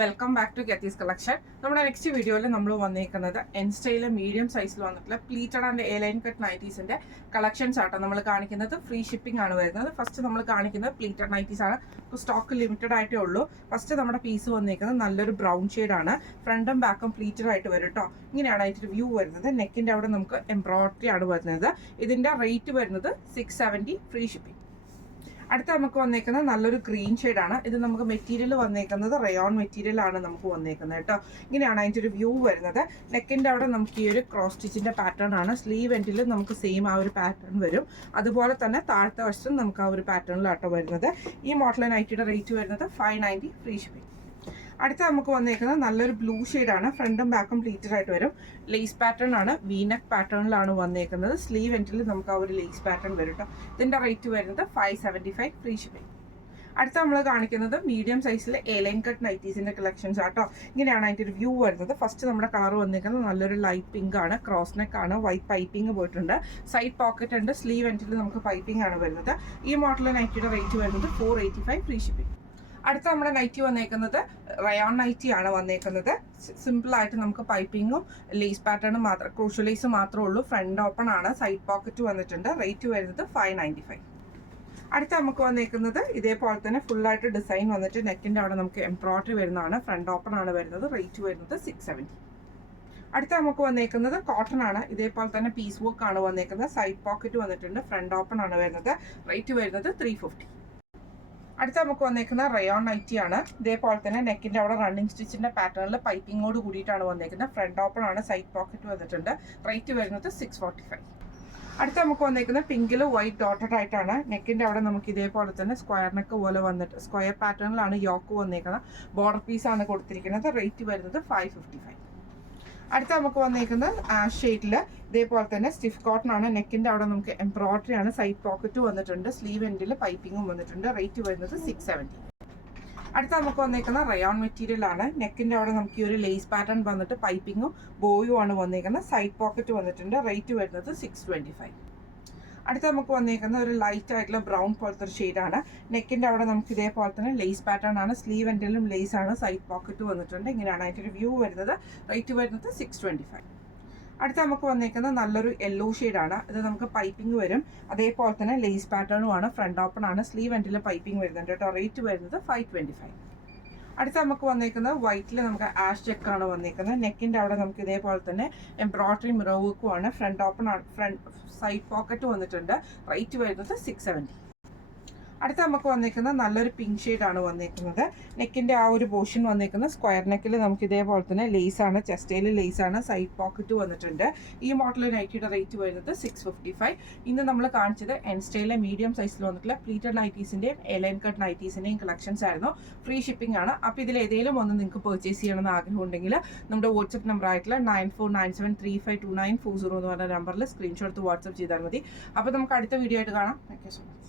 Welcome back to ഗെത്തീസ് collection. നമ്മുടെ next വീഡിയോയിൽ നമ്മൾ വന്നിരിക്കുന്നത് എൻ സ്റ്റൈൽ മീഡിയം സൈസിൽ വന്നിട്ടുള്ള pleated and A line cut നൈറ്റീസിന്റെ കളക്ഷൻസ് ആട്ടോ നമ്മൾ കാണിക്കുന്നത്. ഫ്രീ ഷിപ്പിംഗ് ആണ് വരുന്നത്. ഫസ്റ്റ് നമ്മൾ കാണിക്കുന്നത് പ്ലീറ്റഡ് നൈറ്റീസ് ആണ്. ഇപ്പോൾ സ്റ്റോക്ക് ലിമിറ്റഡ് ആയിട്ടേ ഉള്ളൂ. ഫസ്റ്റ് നമ്മുടെ പീസ് വന്നിരിക്കുന്നത് നല്ലൊരു ബ്രൗൺ ഷെയ്ഡാണ്. ഫ്രണ്ടും ബാക്കും പ്ലീറ്റഡ് ആയിട്ട് വരും കേട്ടോ. ഇങ്ങനെയാണ് അതിൻ്റെ വ്യൂ വരുന്നത്. നെക്കിൻ്റെ അവിടെ നമുക്ക് എംബ്രോയിഡറി ആണ് വരുന്നത്. ഇതിൻ്റെ റേറ്റ് വരുന്നത് 670 ഫ്രീ ഷിപ്പിംഗ്. അടുത്ത നമുക്ക് വന്നേക്കുന്നത് നല്ലൊരു ഗ്രീൻ ഷെയ്ഡാണ്. ഇത് നമുക്ക് മെറ്റീരിയൽ വന്നേക്കുന്നത് റയോൺ മെറ്റീരിയൽ ആണ് നമുക്ക് വന്നേക്കുന്നത് കേട്ടോ. ഇങ്ങനെയാണ് അതിൻ്റെ ഒരു വ്യൂ വരുന്നത്. നെക്കിൻ്റെ അവിടെ നമുക്ക് ഈ ഒരു ക്രോസ് സ്റ്റിച്ചിൻ്റെ പാറ്റേൺ ആണ്. സ്ലീവ് എൻഡിൽ നമുക്ക് സെയിം ആ ഒരു പാറ്റേൺ വരും. അതുപോലെ തന്നെ താഴത്തെ വശത്തും നമുക്ക് ആ ഒരു പാറ്റേണിലാട്ടോ വരുന്നത്. ഈ മോഡൽ നൈറ്റിയുടെ റേറ്റ് വരുന്നത് 590 ഫ്രീ ഷിപ്പിംഗ്. അടുത്ത നമുക്ക് വന്നേക്കുന്നത് നല്ലൊരു ബ്ലൂ ഷെയ്ഡാണ്. ഫ്രണ്ടും ബാക്കും പ്ലീറ്റഡ് ആയിട്ട് വരും. ലേസ് പാറ്റേൺ ആണ്. വീനക്ക് പാറ്റേണിലാണ് വന്നേക്കുന്നത്. സ്ലീവ് എൻഡിൽ നമുക്ക് ആ ഒരു ലേസ് പാറ്റേൺ വരും കേട്ടോ. ഇതിൻ്റെ റേറ്റ് വരുന്നത് 575 ഫ്രീ ഷിപ്പിംഗ്. അടുത്ത നമ്മൾ കാണിക്കുന്നത് മീഡിയം സൈസിൽ എ ലൈൻ കട്ട് നൈറ്റീസിൻ്റെ കളക്ഷൻസ് ആട്ടോ. ഇങ്ങനെയാണ് അതിൻ്റെ ഒരു വ്യൂ വരുന്നത്. ഫസ്റ്റ് നമ്മുടെ കളർ വന്നിരിക്കുന്നത് നല്ലൊരു ലൈറ്റ് പിങ്ക് ആണ്. ക്രോസ് നെക്ക് ആണ്. വൈറ്റ് പൈപ്പിംഗ് പോയിട്ടുണ്ട്. സൈഡ് പോക്കറ്റ് ഉണ്ട്. സ്ലീവ് എൻഡിൽ നമുക്ക് പൈപ്പിംഗ് ആണ് വരുന്നത്. ഈ മോഡൽ നൈറ്റിയുടെ റേറ്റ് വരുന്നത് 485 ഫ്രീ ഷിപ്പിംഗ്. അടുത്ത നമ്മുടെ നൈറ്റി വന്നേക്കുന്നത് റയോൺ നൈറ്റി ആണ് വന്നേക്കുന്നത്. സിമ്പിളായിട്ട് നമുക്ക് പൈപ്പിങ്ങും ലേസ് പാറ്റേണും മാത്രം, ക്രൂഷ്യൽ ലേസ് മാത്രമേ ഉള്ളൂ. ഫ്രണ്ട് ഓപ്പൺ ആണ്. സൈഡ് പോക്കറ്റ് വന്നിട്ടുണ്ട്. റേറ്റ് വരുന്നത് 595. അടുത്ത നമുക്ക് വന്നേക്കുന്നത് ഇതേപോലെ തന്നെ ഫുള്ളായിട്ട് ഡിസൈൻ വന്നിട്ട് നെക്കിൻ്റെ അവിടെ നമുക്ക് എംബ്രോയിഡറി വരുന്നതാണ്. ഫ്രണ്ട് ഓപ്പൺ ആണ് വരുന്നത്. റേറ്റ് വരുന്നത് 670. അടുത്ത നമുക്ക് വന്നേക്കുന്നത് കോട്ടൺ ആണ്. ഇതേപോലെ തന്നെ പീസ് വർക്ക് ആണ് വന്നേക്കുന്നത്. സൈഡ് പോക്കറ്റ് വന്നിട്ടുണ്ട്. ഫ്രണ്ട് ഓപ്പൺ ആണ് വരുന്നത്. റേറ്റ് വരുന്നത് 350. അടുത്ത നമുക്ക് വന്നേക്കുന്ന റയോൺ നൈറ്റി ആണ്. ഇതേപോലെ തന്നെ നെക്കിൻ്റെ അവിടെ റണ്ണിങ് സ്റ്റിച്ചിൻ്റെ പാറ്റേണിൽ പൈപ്പിങ്ങോട് കൂടിയിട്ടാണ് വന്നേക്കുന്നത്. ഫ്രണ്ട് ഓപ്പൺ ആണ്. സൈഡ് പോക്കറ്റ് വന്നിട്ടുണ്ട്. റേറ്റ് വരുന്നത് 645. അടുത്ത നമുക്ക് വന്നേക്കുന്നത് പിങ്കിൽ വൈറ്റ് ഡോട്ടഡ് ആയിട്ടാണ്. നെക്കിൻ്റെ അവിടെ നമുക്ക് ഇതേപോലെ തന്നെ സ്ക്വയർ നെക്ക് പോലെ വന്നിട്ട് സ്ക്വയർ പാറ്റേണിലാണ് യോക്ക് വന്നേക്കുന്നത്. ബോർഡർ പീസാണ് കൊടുത്തിരിക്കുന്നത്. റേറ്റ് വരുന്നത് 555. അടുത്ത നമുക്ക് വന്നേക്കുന്നത് ആഷ് ഷെയ്ഡിൽ ഇതേപോലെ തന്നെ സ്റ്റിഫ് കോട്ടൺ ആണ്. നെക്കിൻ്റെ അവിടെ നമുക്ക് എംബ്രോയിഡറി ആണ്. സൈഡ് പോക്കറ്റ് വന്നിട്ടുണ്ട്. സ്ലീവ് എൻഡിൽ പൈപ്പിങ്ങും വന്നിട്ടുണ്ട്. റേറ്റ് വരുന്നത് 670. അടുത്ത നമുക്ക് വന്നേക്കുന്ന റയോൺ മെറ്റീരിയൽ ആണ്. നെക്കിൻ്റെ അവിടെ നമുക്ക് ഈ ഒരു ലേസ് പാറ്റേൺ വന്നിട്ട് പൈപ്പിങ്ങും ബോയും ആണ് വന്നേക്കുന്നത്. സൈഡ് പോക്കറ്റ് വന്നിട്ടുണ്ട്. റേറ്റ് വരുന്നത് 625. അടുത്ത നമുക്ക് വന്നേക്കുന്ന ഒരു ലൈറ്റ് ആയിട്ടുള്ള ബ്രൗൺ പോലത്തെ ഒരു ഷെയ്ഡാണ്. നെക്കിൻ്റെ അവിടെ നമുക്ക് ഇതേപോലെ തന്നെ ലേസ് പാറ്റേൺ ആണ്. സ്ലീവ് എൻഡിലും ലേസ് ആണ്. സൈഡ് പോക്കറ്റ് വന്നിട്ടുണ്ട്. ഇങ്ങനെയാണ് അതിൻ്റെ ഒരു വ്യൂ വരുന്നത്. റേറ്റ് വരുന്നത് 625. അടുത്ത നമുക്ക് വന്നേക്കുന്നത് നല്ലൊരു യെല്ലോ ഷെയ്ഡാണ്. ഇത് നമുക്ക് പൈപ്പിംഗ് വരും. അതേപോലെ തന്നെ ലേസ് പാറ്റേണും ആണ്. ഫ്രണ്ട് ഓപ്പൺ ആണ്. സ്ലീവ് എൻഡിൽ പൈപ്പിംഗ് വരുന്നുണ്ട് കേട്ടോ. റേറ്റ് വരുന്നത് 525. അടുത്ത നമുക്ക് വന്നേക്കുന്നത് വൈറ്റിൽ നമുക്ക് ആഷ് ചെക്കാണ് വന്നേക്കുന്നത്. നെക്കിൻ്റെ അവിടെ നമുക്ക് ഇതേപോലെ തന്നെ എംബ്രോയിഡറി മിറർ വർക്കും ആണ്. ഫ്രണ്ട് ഓപ്പൺ ആണ്. ഫ്രണ്ട് സൈഡ് പോക്കറ്റ് വന്നിട്ടുണ്ട്. റേറ്റ് വരുന്നത് 670. അടുത്ത നമുക്ക് വന്നേക്കുന്നത് നല്ലൊരു പിങ്ക് ഷെയ്ഡാണ് വന്നേക്കുന്നത്. നെക്കിൻ്റെ ആ ഒരു പോർഷൻ വന്നേക്കുന്നത് സ്ക്വയർ നെക്കിൽ നമുക്ക് ഇതേപോലെ തന്നെ ലേസാണ്. ചെസ്റ്റയിൽ ലേസാണ്. സൈഡ് പോക്കറ്റ് വന്നിട്ടുണ്ട്. ഈ മോഡൽ നൈറ്റിയുടെ റേറ്റ് വരുന്നത് 655. ഇന്ന് നമ്മൾ കാണിച്ചത് എൻ സ്റ്റൈലിലെ മീഡിയം സൈസിൽ വന്നിട്ടുള്ള പ്ലീറ്റഡ് നൈറ്റീസിൻ്റെയും എ ലൈൻ കട്ട് നൈറ്റീസിൻ്റെയും കളക്ഷൻസ് ആയിരുന്നു. ഫ്രീ ഷിപ്പിംഗ് ആണ്. അപ്പോൾ ഇതിൽ ഏതെങ്കിലും ഒന്ന് നിങ്ങൾക്ക് പർച്ചേസ് ചെയ്യണമെന്ന് ആഗ്രഹം ഉണ്ടെങ്കിൽ നമ്മുടെ വാട്സപ്പ് നമ്പർ ആയിട്ടുള്ള 9497352940 എന്ന് പറഞ്ഞ നമ്പറിൽ സ്ക്രീൻഷോട്ട് വാട്സപ്പ് ചെയ്താൽ മതി. അപ്പോൾ നമുക്ക് അടുത്ത വീഡിയോ ആയിട്ട് കാണാം. Thank you so much.